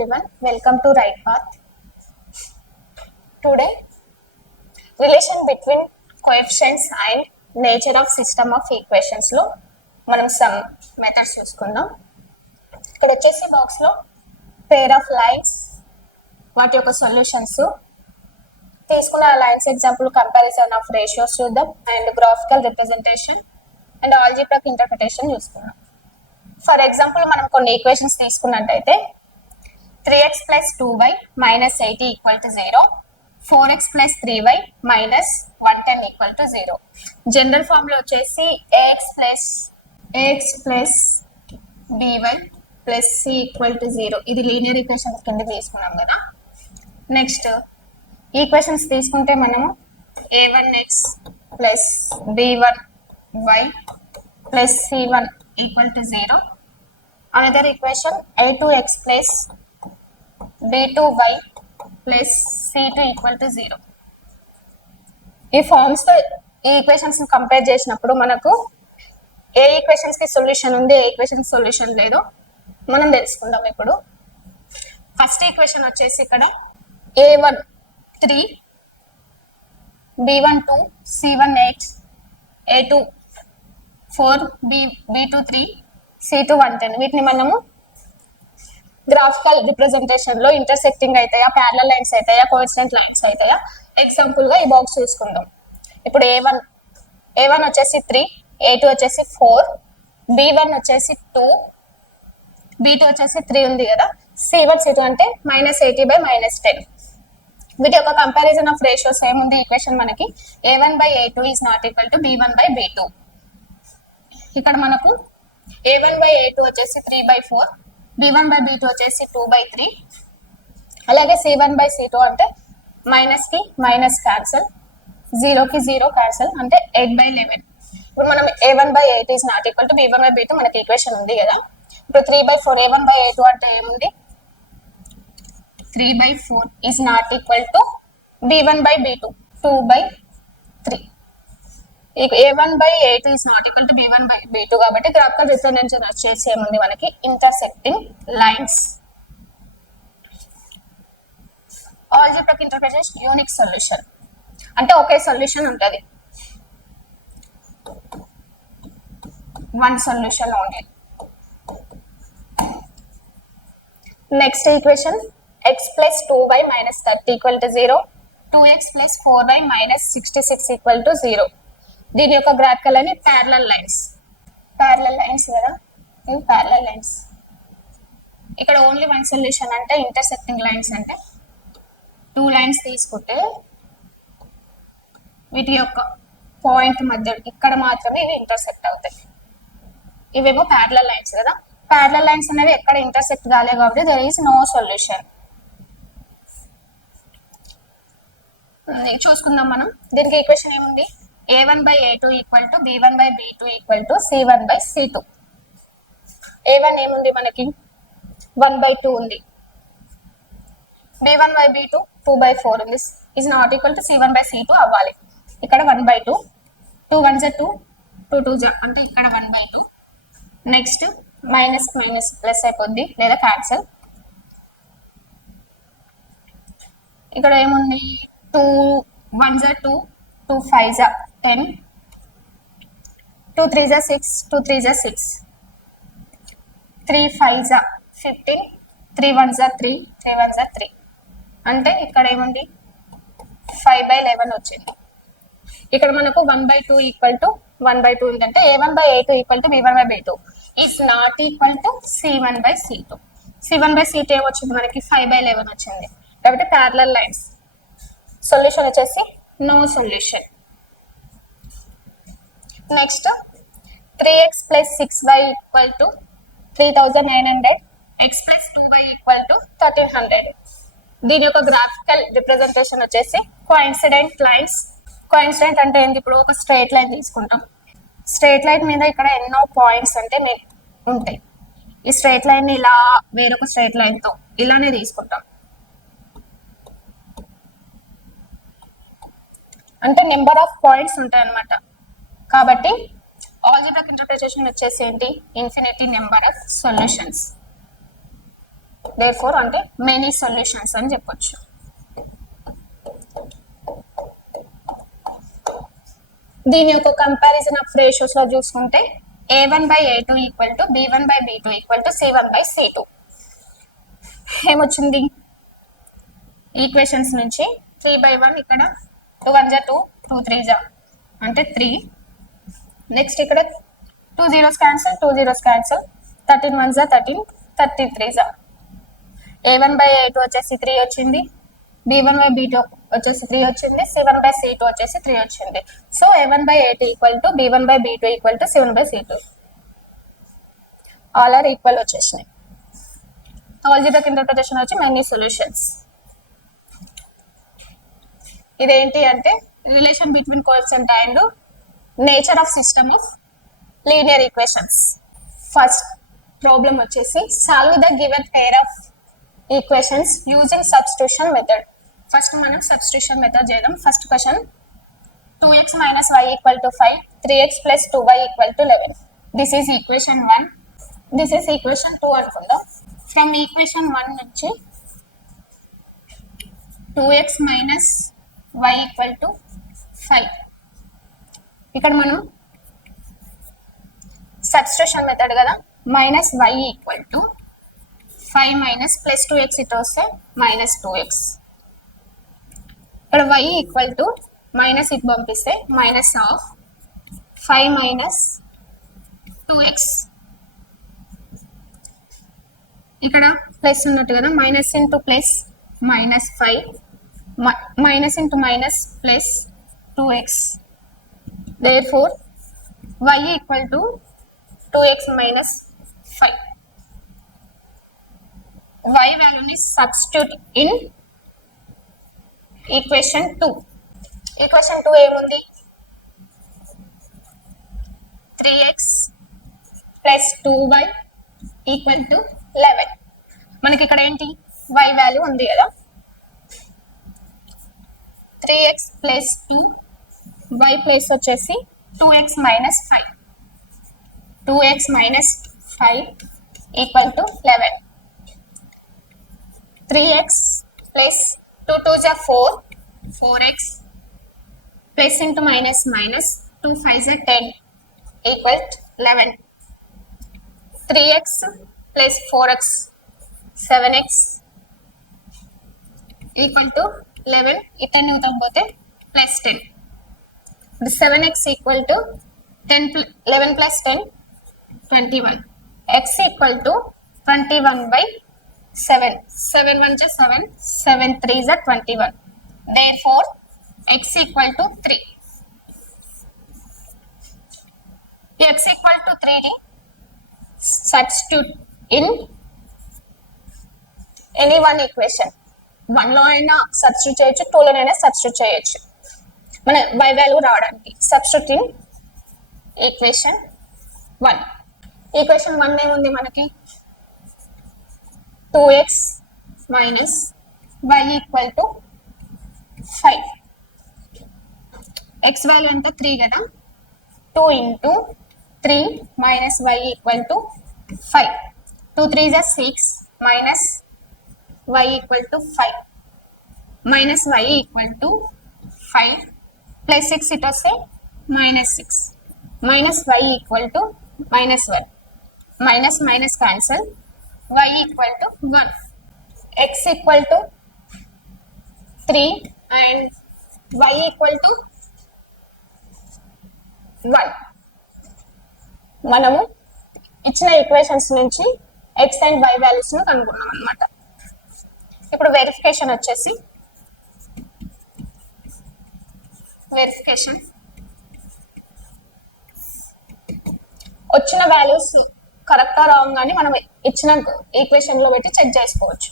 everyone, welcome to Right Path. Today, relation between coefficients and nature of system of equations లో మనం some methods చూసుకుందాం ఇక్కడ వచ్చేసి బాక్స్లో పేర్ ఆఫ్ లైన్స్ వాటి యొక్క సొల్యూషన్స్ తీసుకున్న lines example comparison of ratios చూద్దాం. And graphical representation and algebraic interpretation చూసుకుందాం. ఫర్ ఎగ్జాంపుల్ మనం కొన్ని ఈక్వేషన్స్ తీసుకున్నట్టయితే three x plus two y minus eighty equal to zero four x plus three y minus one ten equal to zero general ఫామ్లో వచ్చేసి a x plus a x plus b y plus c equal to zero ఇది linear equations కింద తీసుకున్నాం కదా. Next equations తీసుకుంటే మనము a one x plus b one y plus c one equal to zero another equation a two x plus b two y plus c two equal to zero ఈ ఫార్మ్స్తో ఈ equations compare చేసినప్పుడు మనకు ఏ ఈక్వేషన్స్కి solution ఉంది ఏ equation solution లేదు మనం తెలుసుకుందాం ఇప్పుడు. ఫస్ట్ ఈక్వేషన్ వచ్చేసి ఇక్కడ A one three B one two C one eight A two four B B two three C two one ten వీటిని మనము గ్రాఫికల్ రిప్రజెంటేషన్లో ఇంటర్సెక్టింగ్ అవుతాయా ప్యారల లైన్స్ అవుతాయా కోఇన్సిడెంట్ లైన్స్ అవుతాయా ఎగ్జాంపుల్గా ఈ బాక్స్ చూసుకుందాం. ఇప్పుడు ఏ వన్ ఏ వన్ వచ్చేసి త్రీ ఏ టూ వచ్చేసి ఫోర్ బి వన్ వచ్చేసి టూ బి టూ వచ్చేసి త్రీ ఉంది కదా? సి వన్ సి టూ అంటే minus eighty by minus ten వీటి యొక్క కంపారిజన్ ఆఫ్ రేషియోస్ ఏముంది? ఈక్వేషన్ మనకి A one by A two is not equal to B one by B two ఇక్కడ మనకు A one by A two వచ్చేసి three by four B one by b two వచ్చేసి two by three అలాగే c one by c two అంటే మైనస్కి minus cancel జీరోకి zero cancel అంటే eight by eleven ఇప్పుడు మనం a one by eight is not equal to B one by B two మనకి equation ఉంది కదా. ఇప్పుడు three by four A one by eight two అంటే ఏముంది? Three by four is not equal to B one by B two two by A one by eight is is not equal to b one by b two కాబట్టి graphical representation వచ్చేసి ఏముంది మనకి intersecting lines algebraic interpretation unique solution అంటే ఒకే solution ఉంటుంది. One solution only next equation x plus two y minus thirty equal to zero two x plus four y minus sixty six equal to zero దీని యొక్క graphical అని parallel lines parallel lines కదా? ఇవి parallel lines ఇక్కడ only one solution అంటే ఇంటర్సెప్టింగ్ lines అంటే two lines తీసుకుంటే వీటి యొక్క పాయింట్ మధ్య ఇక్కడ మాత్రమే ఇవి ఇంటర్సెక్ట్ అవుతాయి. ఇవేమో ప్యారలల్ లైన్స్ కదా? ప్యారలల్ లైన్స్ అనేవి ఎక్కడ ఇంటర్సెక్ట్ కాలే కాబట్టి దెర్ ఈస్ నో సొల్యూషన్ చూసుకుందాం మనం. దీనికి ఈక్వేషన్ ఏముంది? A one by a two equal to b one by b two equal to c one by c two a one ఏముంది మనకి? వన్ బై టూ ఉంది. B one by b two two by four ఉంది. Is not equal to c one by c two అవ్వాలి. ఇక్కడ one by two two one జా two two two జా అంటే ఇక్కడ one by two next minus minus plus అయిపోద్ది. లేదా cancel ఇక్కడ ఏముంది? టూ వన్ జా టూ టూ ఫైవ్ జా టెన్. టూ త్రీ జా సిక్స్ టూ త్రీ జా సిక్స్. త్రీ ఫైవ్ జా ఫిఫ్టీన్ త్రీ వన్ జా త్రీ త్రీ వన్ జా త్రీ. అంటే ఇక్కడ ఏముంది? ఫైవ్ బై లెవెన్ వచ్చింది. ఇక్కడ మనకు one by two equal to one by two ఉందంటే a one by a two equal to b one by b two. Is not equal to c one by C two C one by C two ఏమొచ్చింది మనకి? Five by eleven వచ్చింది. కాబట్టి parallel lines solution వచ్చేసి no solution next three x plus six y equal to three thousand nine hundred x plus two y equal to thirteen hundred దీని యొక్క graphical representation వచ్చేసి coincident lines coincident అంటే ఏంటి ఇప్పుడు ఒక స్ట్రైట్ లైన్ తీసుకుంటాం. Straight line మీద ఇక్కడ ఎన్నో పాయింట్స్ అంటే ఉంటాయి. ఈ స్ట్రైట్ లైన్ ఇలా వేరొక స్ట్రైట్ లైన్తో ఇలానే తీసుకుంటాం. అంటే నెంబర్ ఆఫ్ పాయింట్స్ ఉంటాయి అన్నమాట కాబట్టి ఆల్జిబ్రిక్ ఇంటర్ప్రిటేషన్ వచ్చేసి ఏంటి? Infinity number of solutions therefore అంటే మెనీ సొల్యూషన్స్ అని చెప్పొచ్చు. దీని యొక్క కంపారిజన్ ఆఫ్ రేషియోస్లో చూసుకుంటే a one by a two equal to b one by b two equal to c one by c two ఏమొచ్చింది? ఈక్వేషన్స్ నుంచి త్రీ బై వన్ ఇక్కడ టూ వన్ జా టూ టూ త్రీ జా అంటే త్రీ నెక్స్ట్ ఇక్కడ two zeros cancel two zeros cancel thirteen one జా thirteen thirty three జా a one by a two వచ్చేసి త్రీ వచ్చింది. B one by b two వచ్చేసి త్రీ వచ్చింది. C one by c two వచ్చేసి త్రీ వచ్చింది. So a one by a two equal to b one by b two equal to c one by c two all are equal వచ్చేసినాయి. Algebraic interpretation వచ్చి many solutions ఇదేంటి అంటే relation between coefficient and nature of system of linear equations. First problem వచ్చేసి solve the given pair of equations using substitution method first మనం substitution method చేద్దాం. First question two x minus y equal to five three x plus two y equal to eleven this is equation one this is equation two అనుకుందాం. From equation one నుంచి two x minus y equal to five ఇక్కడ మనం substitution method కదా minus y equal to five minus plus two x ఇటు వస్తే minus two x ఇక్కడ y equal to minus it పంపిస్తే minus of five minus two x ఇక్కడ plus ఉన్నట్టు కదా minus into plus minus five minus into minus plus two x therefore y equal to two x minus five y వాల్యూని substitute in equation two equation two ఏముంది? Three x plus two y equal to eleven మనకి ఇక్కడ ఏంటి? Y value ఉంది కదా. Three x plus two y place వచ్చేసి two x minus five two x minus five equal to eleven three x plus two two జా four four x plus into minus minus two five జా ten equal eleven three x plus four x seven x equal to eleven ఇతన్ని న్యూతం పోతే plus ten ఇప్పుడు seven x equal to ten eleven plus ten twenty one x equal to twenty one by seven seven one జా seven seven three జా twenty one there four x equal to three x equal to త్రీని substitute in any one equation వన్లో అయినా substitute చేయొచ్చు టూలోనైనా substitute చేయొచ్చు. మన y value రావడానికి. Substitute equation one equation one ఏముంది మనకి? Two x minus y equal to five x value ఎంత? త్రీ కదా? Two into three minus y equal to five two three జా six minus y equal to five minus y equal to five plus six it వస్తే minus six minus y equal to minus one minus minus cancel y equal to one x equal to three and y equal to one మనము ఇచ్చిన equations నుంచి x and y వాల్యూస్ను కనుగొన్నాం అనమాట ఇప్పుడు verification వచ్చేసి verification వచ్చిన వాల్యూస్ కరెక్టా రాంగ్ అని మనం ఇచ్చిన ఈక్వేషన్లో పెట్టి చెక్ చేసుకోవచ్చు.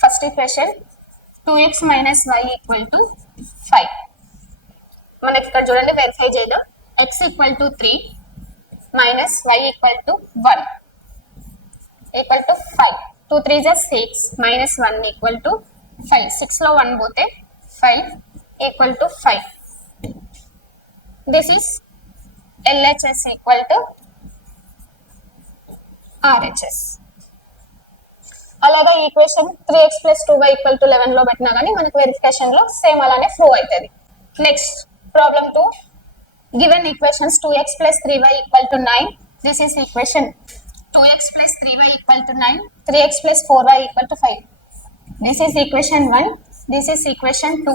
First equation two x minus y equal to five మనకి ఇక్కడ చూడండి వెరిఫై చేయడం. X equal to three minus y equal to one equal to five two three జా six minus one equal to five సిక్స్లో one పోతే five equal to five this is LHS equal to RHS. అలాగే equation three x plus two y equal to లెవెన్లో పెట్టినా కానీ మనకు వెరిఫికేషన్లో same అలానే prove అవుతుంది next problem two given equations two x plus three y equal to nine this is equation two x plus three y equal to nine three x plus four y equal to five this is equation one this is equation two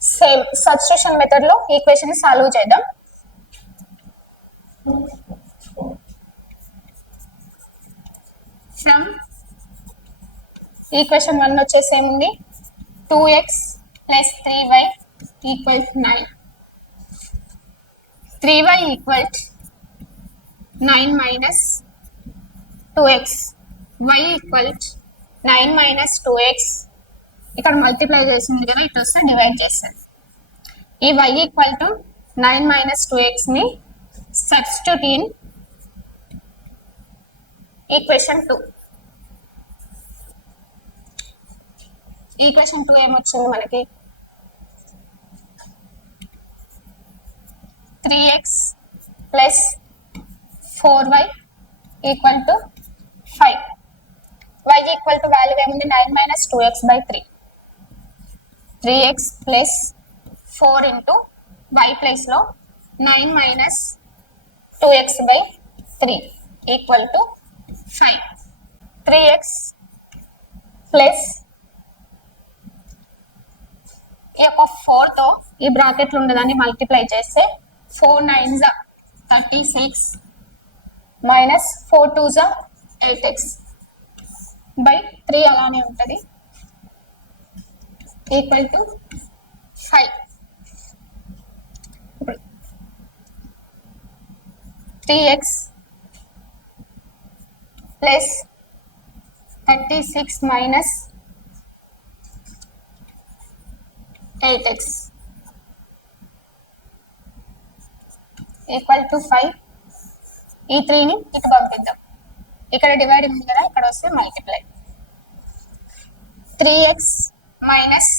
same substitution మెథడ్లో equation solve చేద్దాం. From equation one వచ్చేసి ఏముంది? Two x plus three y equal nine three y equal nine minus two x y equal nine minus two x ఇక్కడ multiply చేసింది కదా ఇటు వస్తే divide చేస్తుంది ఈ y equal to nine minus two ఎక్స్ని substitute in equation two equation two ఏమొచ్చింది మనకి? Three x plus four y equal to five y equal to value ఏముంది? Nine minus two x by three three x plus four into y ప్లేస్లో nine minus two x by three equal to five three x plus ఈ యొక్క ఫోర్తో ఈ బ్రాకెట్లు ఉండదాన్ని multiply చేస్తే four nine జా thirty six minus four two జా ఎయిట్ ఎక్స్ బై త్రీ అలానే ఉంటుంది. Equal to five three x plus thirty six minus eight x equal to five ఈ త్రీని ఇటు పంపిద్దాం. ఇక్కడ డివైడ్ ఉంది కదా ఇక్కడ వస్తే multiply three x minus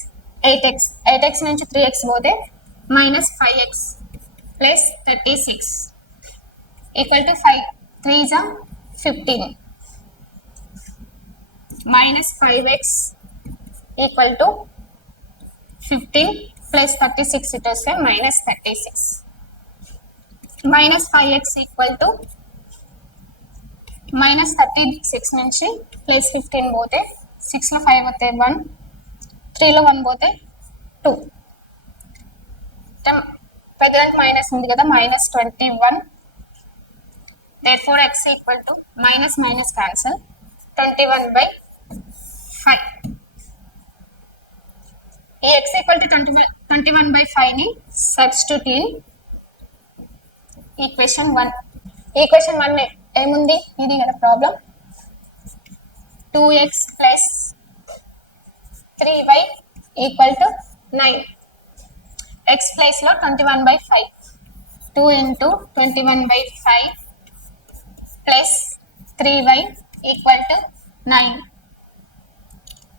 eight x eight x నుంచి త్రీ ఎక్స్ పోతే minus five x plus thirty six equal to five three జా fifteen minus five x equal to fifteen plus thirty six it వస్తే minus thirty six minus five x equal to minus thirty six నుంచి plus fifteen పోతే సిక్స్లో five పోతే one త్రీలో one పోతే two పెద్దదానికి minus ఉంది కదా minus twenty one therefore x equal to minus minus cancel twenty one by five ఈ x equal to twenty one twenty one by ఫైవ్ని substitute equation one equation one ఏముంది? ఇది కదా problem two x plus three y equal to nine x ప్లేస్లో twenty one by five two into twenty one by five plus three y equal to nine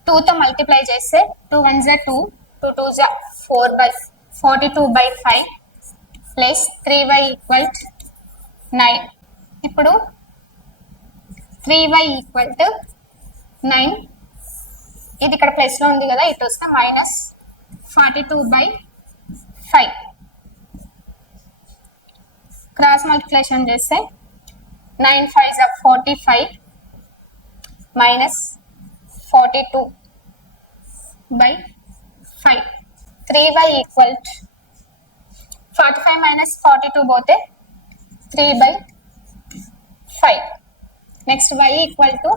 టూతో multiply చేస్తే two one జా two two two జా four by forty two by five plus three y equal nine ఇప్పుడు three y equal to nine ఇది ఇక్కడ ప్లస్లో ఉంది కదా ఇటు వస్తే minus forty two by five cross multiplication చేస్తే నైన్ ఫైవ్ జా forty five minus forty two by five three y equal forty five minus forty two పోతే three by five next y equal to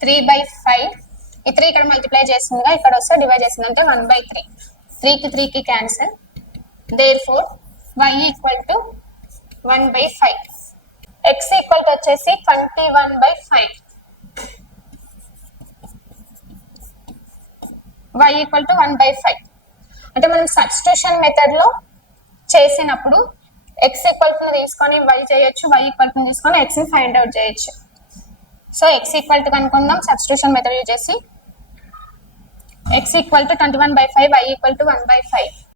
three by five. ఈ three ఇక్కడ multiply చేసిందిగా ఇక్కడ వస్తే divide చేసిందంటే one by three త్రీకి త్రీకి cancel therefore y equal to one by five x equal to వచ్చేసి twenty one by five y equal to one by five అంటే మనం సబ్స్టిట్యూషన్ మెథడ్లో చేసినప్పుడు ఎక్స్ ఈక్వల్ టు తీసుకొని వై చేయొచ్చు వై ఈక్వల్ టు తీసుకొని ఎక్స్ ఫైండ్ అవుట్ చేయొచ్చు. So x equal to కనుక్కుందాం. సబ్స్టిట్యూషన్ మెథడ్ యూజ్ చేసి. X equal to twenty one by five y equal to one by five